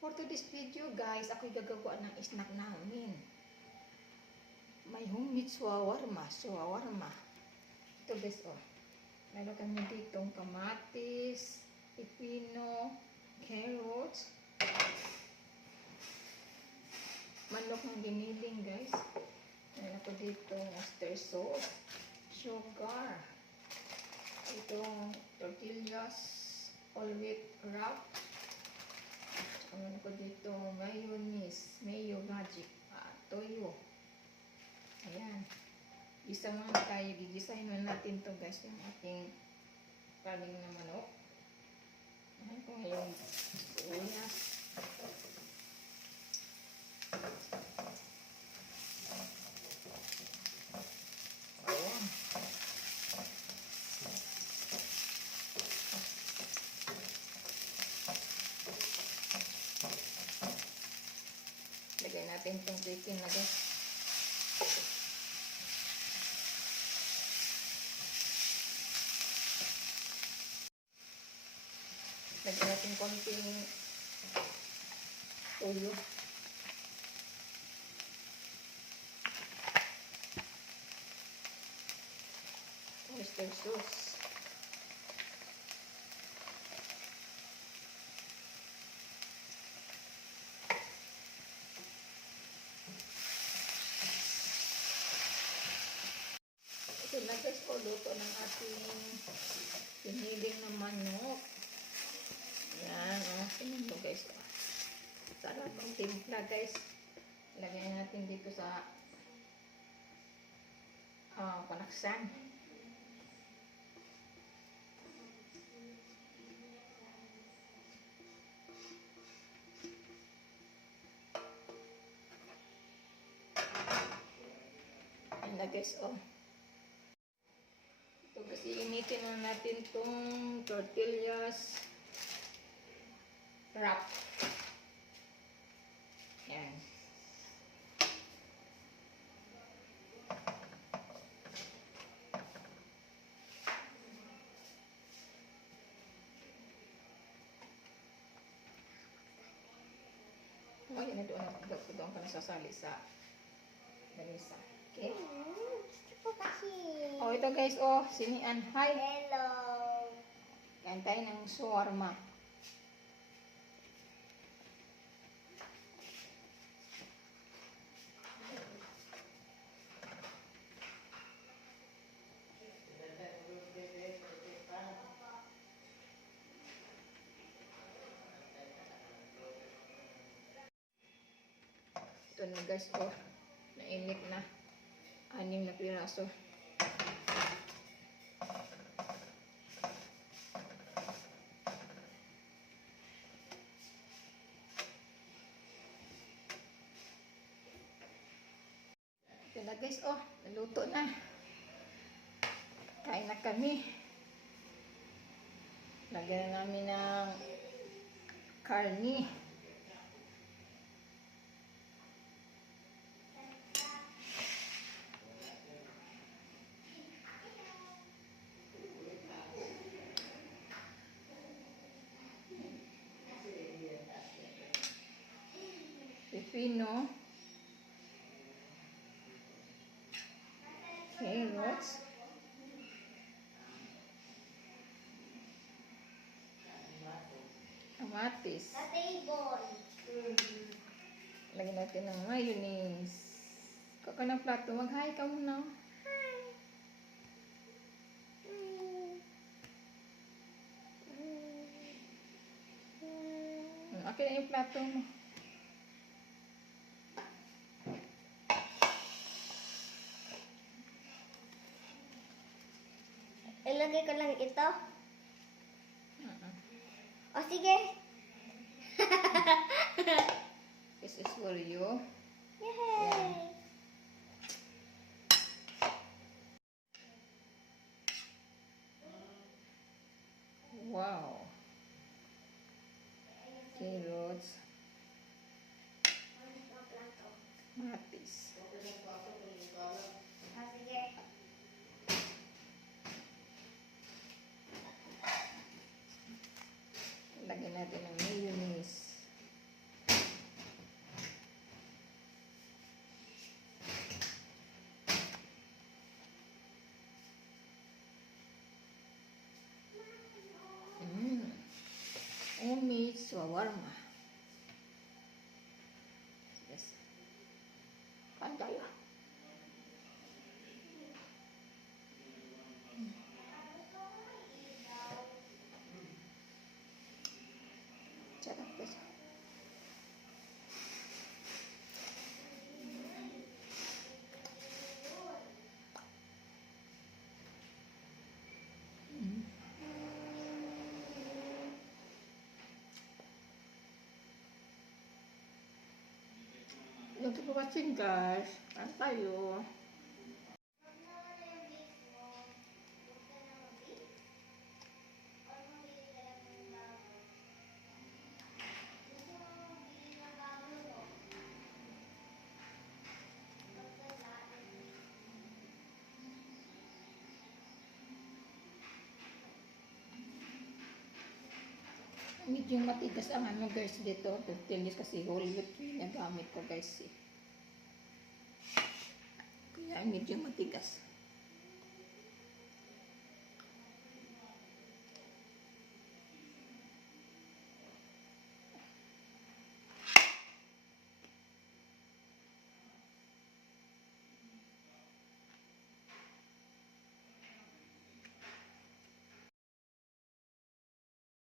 For today's video guys, ako'y gagawa ng snack namin. May homemade shawarma. Ito guys, oh. Meron kami ditong kamatis, pipino, carrots, manok ng giniling guys. Meron ko ditong oyster sauce, sugar, itong tortillas, all wheat wrap. Meron ko dito mayonnaise, mayo magic, toyo. Ayan. Isa muna tayo. Gigisahin na natin to guys, yung ating kaning na manok. Ayan ko ngayon. Sibuyas. Ayan. Lagay natin itong chicken na guys. Lagyan natin konting toyo. Oyster sauce. Ito na guys, luto ng ating piniling na manok. Yan, tingnan mo guys. Sarap ang timpla guys. Lagyan natin dito sa panaksan. Ayan na guys, oh. Ito kasi initin na natin itong tortillas wrap. Yan. Ngayon na doon ka nasasali sa ganisa. Okay? Oh, ito guys, oh, sinian. Hi. Hello. Kain tayo ng shawarma. Ito na guys, oh, nainit na. 6 na piraso. Ito na guys, oh, naluto na. Kain na kami. Lagyan na namin ng karni. Pipino, carrots, kamatis. Lagyan natin ng mayonnaise. Kaka ng plato, mag-hi ka muna. Okay na yung plato mo. Ilagay ko lang ito. O sige. This is for you. Yay! Wow. Carrots. Kamatis. O sige. Lagyan natin ng mayonnaise. shawarma. Yes. Kain tayo. Sarap guys. Thank you for watching guys. Kain tayo. Medyo matigas ang ano guys dito. Tortillas kasi whole wheat yung nagamit ko guys. Kaya medyo matigas.